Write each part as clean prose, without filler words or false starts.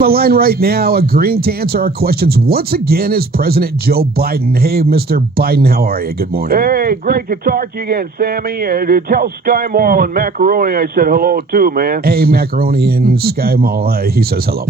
The line right now, agreeing to answer our questions once again is President Joe Biden. Hey, Mr. Biden, how are you? Good morning. Hey, great to talk to you again, Sammy. Tell Sky Mall and Macaroni I said hello too, man. Hey, Macaroni and Sky Mall, he says hello.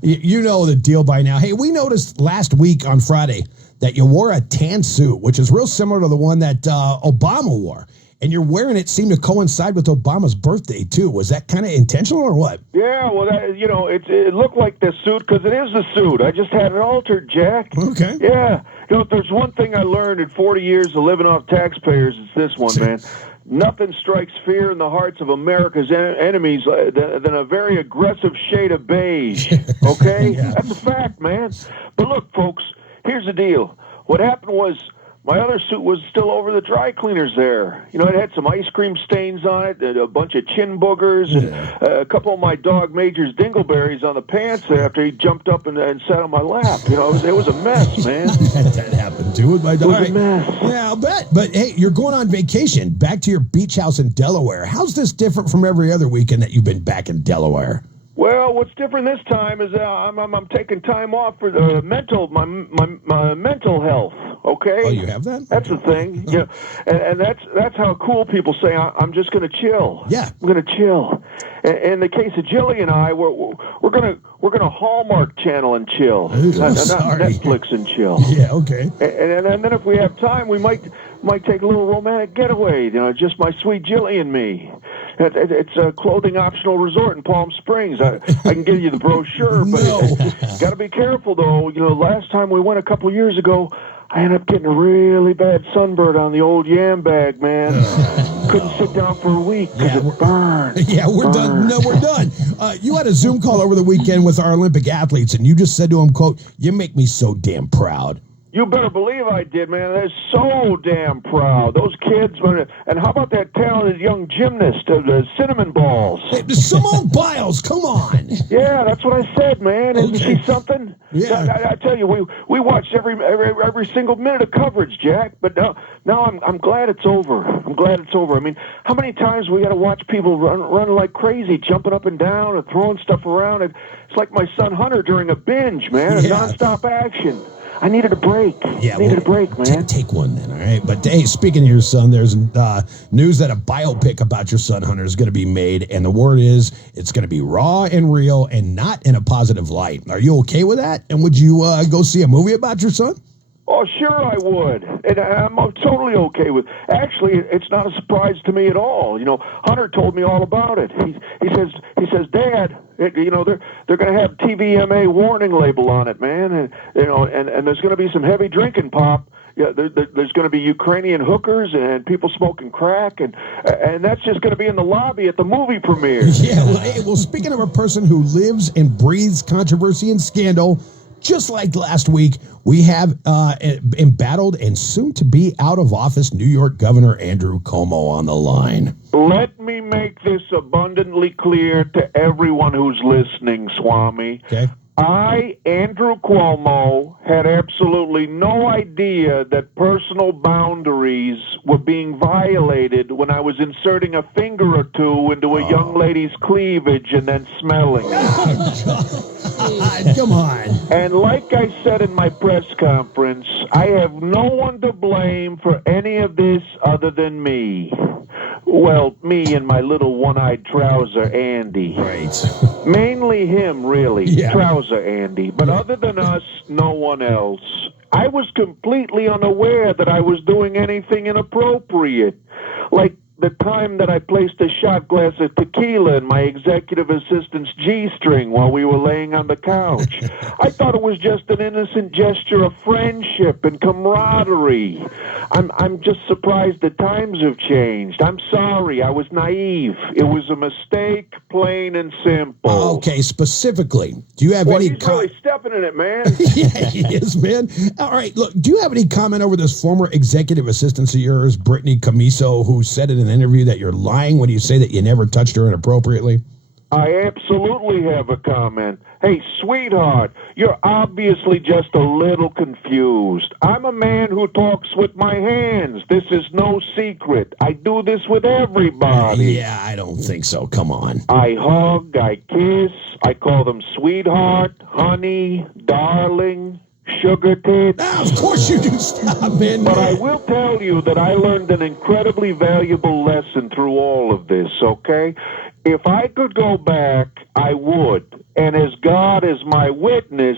You know the deal by now. Hey, we noticed last week on Friday that you wore a tan suit, which is real similar to the one that Obama wore. And you're wearing it seemed to coincide with Obama's birthday, too. Was that kind of intentional or what? Yeah, well, it looked like the suit because it is the suit. I just had it altered, Jack. Okay. Yeah. If there's one thing I learned in 40 years of living off taxpayers, it's this one, man. Nothing strikes fear in the hearts of America's enemies than a very aggressive shade of beige, okay? Yeah. That's a fact, man. But look, folks, here's the deal. What happened was, my other suit was still over the dry cleaners there. You know, it had some ice cream stains on it, and a bunch of chin boogers, and a couple of my dog Major's dingleberries on the pants there after he jumped up and sat on my lap. You know, it was a mess, man. That happened too with my dog. It was a mess. Yeah, I'll bet. But hey, you're going on vacation back to your beach house in Delaware. How's this different from every other weekend that you've been back in Delaware? Well, what's different this time is I'm taking time off for the my mental health. Okay. Oh, you have that? That's the thing. Yeah, and that's how cool people say I'm just going to chill. Yeah, I'm going to chill. In the case of Jilly and I, we're gonna Hallmark Channel and chill, not Netflix and chill. Yeah, okay. And then if we have time, we might take a little romantic getaway. You know, just my sweet Jilly and me. It's a clothing optional resort in Palm Springs. I can give you the brochure, but got to be careful though. You know, last time we went a couple years ago, I ended up getting a really bad sunburn on the old yam bag, man. Couldn't sit down for a week because it burned. Yeah, we're done. No, we're done. You had a Zoom call over the weekend with our Olympic athletes, and you just said to them, quote, "You make me so damn proud." You better believe I did, man. They're so damn proud. Those kids, and how about that talented young gymnast, the Cinnamon Balls? Hey, Simone Biles, come on. Yeah, that's what I said, man. Isn't she something? Yeah. I tell you, we watched every single minute of coverage, Jack. But now I'm glad it's over. I'm glad it's over. I mean, how many times we got to watch people run like crazy, jumping up and down and throwing stuff around? It's like my son Hunter during a binge, man, nonstop action. I needed a break. Yeah, needed a break, man. Take one then, all right? But, hey, speaking of your son, there's news that a biopic about your son, Hunter, is going to be made, and the word is it's going to be raw and real and not in a positive light. Are you okay with that? And would you go see a movie about your son? Oh, sure I would. And I'm totally okay with. Actually, it's not a surprise to me at all. You know, Hunter told me all about it. He says, Dad, you know, they're going to have TVMA warning label on it, man, and you know, and there's going to be some heavy drinking pop. Yeah, there's going to be Ukrainian hookers and people smoking crack, and that's just going to be in the lobby at the movie premiere. Yeah. Well, speaking of a person who lives and breathes controversy and scandal. Just like last week, we have embattled and soon to be out of office New York Governor Andrew Cuomo on the line. Let me make this abundantly clear to everyone who's listening, Swami. Okay. I, Andrew Cuomo, had absolutely no idea that personal boundaries were being violated when I was inserting a finger or two into a young lady's cleavage and then smelling it. Come on. And like I said in my press conference, I have no one to blame for any of this other than me. Well, me and my little one-eyed trouser, Andy. Right. Mainly him, really. Yeah. Trouser Andy. But other than us, no one else. I was completely unaware that I was doing anything inappropriate. Like the time that I placed a shot glass of tequila in my executive assistant's G-string while we were laying on the couch. I thought it was just an innocent gesture of friendship and camaraderie. I'm just surprised the times have changed. I'm sorry. I was naive. It was a mistake, plain and simple. Okay, specifically, do you have any... He's really stepping in it, man. Yeah, he is, man. All right, look, do you have any comment over this former executive assistant of yours, Brittany Camiso, who said in an interview that you're lying when you say that you never touched her inappropriately? I absolutely have a comment. Hey, sweetheart, you're obviously just a little confused. I'm a man who talks with my hands. This is no secret. I do this with everybody. Yeah, I don't think so. Come on. I hug, I kiss, I call them sweetheart, honey, darling, sugar tits. Of course you do. Stop, man. But I will tell you that I learned an incredibly valuable lesson through all of this, okay? If I could go back, I would. And as God is my witness,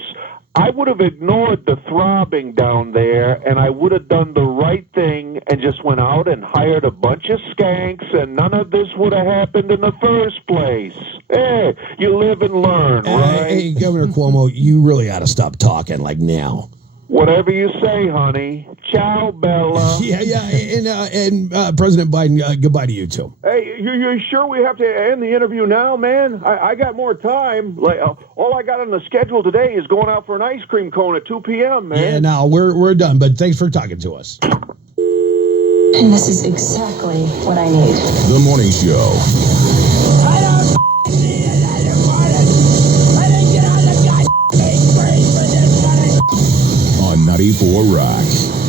I would have ignored the throbbing down there, and I would have done the right thing and just went out and hired a bunch of skanks, and none of this would have happened in the first place. Hey, you live and learn, right? Hey, Governor Cuomo, you really ought to stop talking like now. Whatever you say, honey. Ciao, Bella. Yeah, and President Biden, goodbye to you too. Hey, you sure we have to end the interview now, man? I got more time. Like all I got on the schedule today is going out for an ice cream cone at 2 p.m., man. Yeah, no, we're done. But thanks for talking to us. And this is exactly what I need. The Morning Show. I don't need it anymore. I didn't get on the goddamn screen for this one. On 94 Rock.